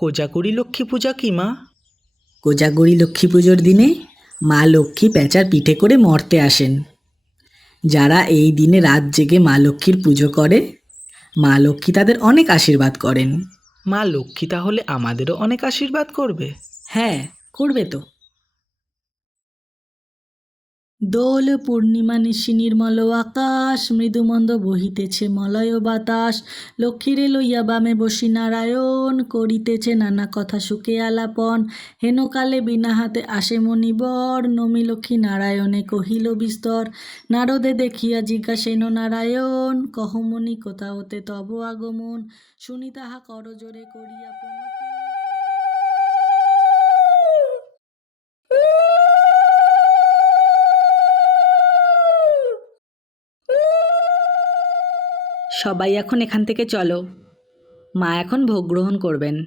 কোজাগরি লক্ষ্মী পূজা কি মা? কোজাগরি লক্ষ্মী পুজোর দিনে মা লক্ষ্মী পেঁচার পিঠে করে মর্তে আসেন। যারা এই দিনে রাত জেগে মা লক্ষ্মীর পুজো করে মা লক্ষ্মী তাদের অনেক আশীর্বাদ করেন। মা লক্ষ্মী তাহলে আমাদেরও অনেক আশীর্বাদ করবে? হ্যাঁ করবে তো। দোল পূর্ণিমা নিশি নির্মল আকাশ, মৃদুমন্দ বহিতেছে মলয় বাতাস। লক্ষ্মীরে লইয়া বামে বসি নারায়ণ, করিতেছে নানা কথা সুখে আলাপন। হেনকালে বিনা হাতে আসে মণিবর, নমি লক্ষ্মী নারায়ণে কহিল বিস্তর। নারদে দেখিয়া জিজ্ঞাসেন নারায়ণ কহমণি কোথা হতে তব আগমন? শুনি তাহা করজোরে করিয়া প্রণতি। সবাই এখন এখান থেকে চলো। মা এখন ভোগ গ্রহণ করবেন।